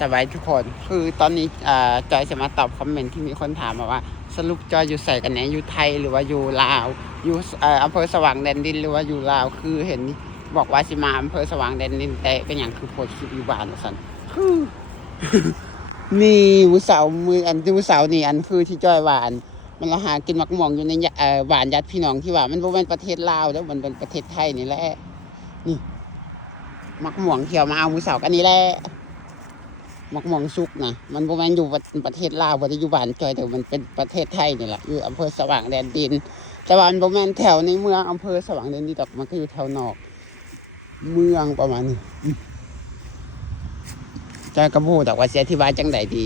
สบายทุกคนคือตอนนี้จอยจะมาตอบคอมเมนต์ที่มีคนถามมาว่าสรุปจอยอยู่ใส่กันแน่อยู่ไทยหรือว่าอยู่ลาวอยู่อำเภอสว่างแดนดินหรือว่าอยู่ลาวคือเห็นบอกว่าสิมาอำเภอสว่างแดนดินแต่เป็นอย่างคือโพสต์คลิปอยู่บ้านสันคือนี่มือเสามืออันที่มือเสานี่อันคือที่จอยหวานมันละหากินมักม่วงอยู่ในหวานญาติพี่น้องที่ว่ามันบ่แม่นประเทศลาวแล้วมันเป็นประเทศไทยนี่แหละนี่มักม่วงเที่ยวมาเอามือเสากันนี่แหละมักม่วงสุกนะมันบ่แม่นอยู่ประเทศลาวบ่ได้อยู่บ้านจอยแต่มันเป็นประเทศไทยนี่แหละอยู่อำเภอสว่างแดนดินแต่ว่ามันบ่แม่นแถวในเมืองอำเภอสว่างแดนดินดอกมันก็อยู่แถวนอกเมืองประมาณนี้จอยก็บ่ฮู้ดอกว่าสิอธิบายจังไดดี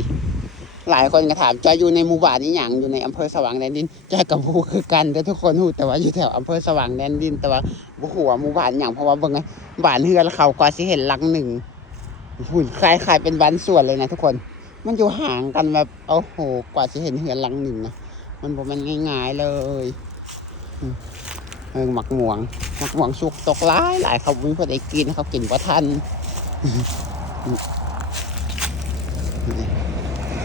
หลายคนก็ถามจอยอยู่ในหมู่บ้านนี้หยังอยู่ในอำเภอสว่างแดนดินจอยก็บ่ฮู้คือกันแต่ทุกคนฮู้แต่ว่าอยู่แถวอำเภอสว่างแดนดินแต่ว่าบ่ฮู้ว่าหมู่บ้านหยังเพราะว่าเบิ่งไงบ้านเฮือนเขากว่าสิเห็นหลังหนึ่งหุ่นคล้ายๆเป็นบ้านสวนเลยนะทุกคนมันอยู่ห่างกันแบบโอ้โหกว่าจะเห็นเหือนหลังหนึ่งนะมันบ่มันง่ายๆเลยหมักหมวงสุกตกหลายเขาไม่พอได้กินเขากินว่าทัน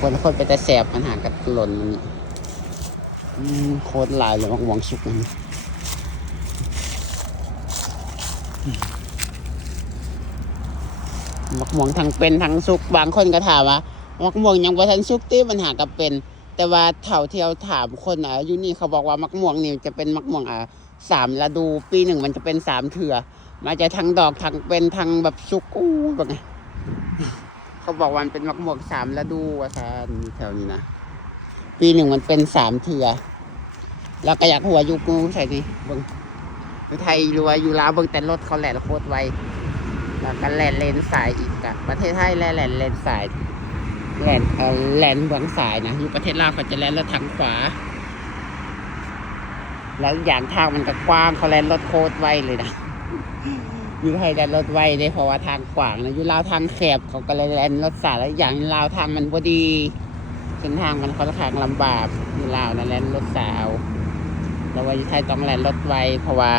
คนไปแต่แสบมันหากันหล่นมันโคตรลายเลยหมักหมวงสุกมันหมักหมวงทั้งเป็นทั้งสุกบางคนก็ถามว่าหมักหมวงยังบ่ทันสุกตีมันหากับเป็นแต่ว่าเท่าที่เราถามคนอยู่นี่เขาบอกว่ามักม่วงนี่จะเป็นมักม่วง3 ฤดูปีหนึ่งมันจะเป็น3 เถื่อมาจะทั้งดอกทั้งเป็นทั้งแบบสุกแบบไงเขาบอกว่ามันเป็นมักม่วง3 ฤดูว่าซะแถวนี้นะปีหนึ่งมันเป็น3 เถื่อแล้วก็อยากหัวยุกูใส่ดิเบิ่งอยู่ไทยหรือว่าอยู่ลาวเบิ่งแต่รถเขาแล่นโคตรไวแล้วก็แล่นเลนสายอีกอะประเทศไทยแล่นเลนสายแลนเบื้องสายนะอยู่ประเทศลาวเขาจะแลนรถทางขวาแล้วอย่างทางมันก็กว้างเขาแลนรถโคตรไวเลยนะอยู่ไทยแลนรถไวได้เพราะว่าทางกว้างนะอยู่ลาวทางแคบเขาก็เลยแลนรถสายแล้วอย่างลาวทางมันพอดีเส้นทางมันค่อนข้างลำบากอยู่ลาวนะแลนรถสาวแล้วว่าอยู่ไทยต้องแลนรถไวเพราะว่า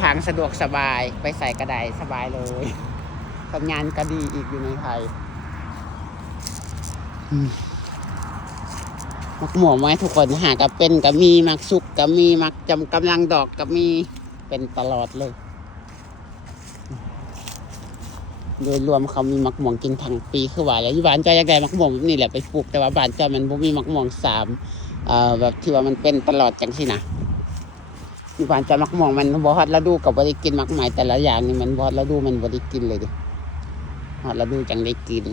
ทางสะดวกสบายไปใส่กระไดสบายเลยสัญญาณก็ดีอีกอยู่ในไทยมักหมวงไว้ทุกคนหากับเป็นกับมีมักสุกกับมีมักจำกำลังดอกกับมีเป็นตลอดเลยโดยรวมเขามีมักหมวงกินทั้งปีคือว่าแล้วอยู่บ้านเจ้าอยากได้มักหมวงแบบนี้แหละไปปลูกแต่ว่าบ้านเจ้ามันบ่มีมักหมวงแบบที่ว่ามันเป็นตลอดจังสินะอยู่บ้านเจ้ามักหมวงมันบ่ฮอดฤดูกับบ่ได้กินมักหมายแต่ละอย่างนี่มันบ่ฮอดฤดูมันบ่ได้กินเลยดิฮอดฤดูจังได้กิน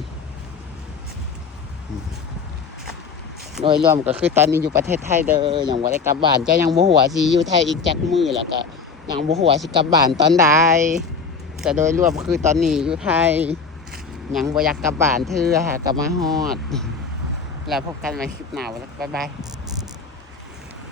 โดยรวมก็คือตอนนี้อยู่ประเทศไทยเด้อยังบ่ได้กลับบ้านเจ้ายังบ่ฮู้ว่าสิอยู่ไทยอีกจักมื้อแล้วก็ยังบ่ฮู้ว่าสิกลับบ้านตอนใดแต่โดยรวมคือตอนนี้อยู่ไทยยังบ่อยากกลับบ้านเทื่อหากลับมาฮอดแล้วพบกันใหม่คลิปหน้าบ๊ายบาย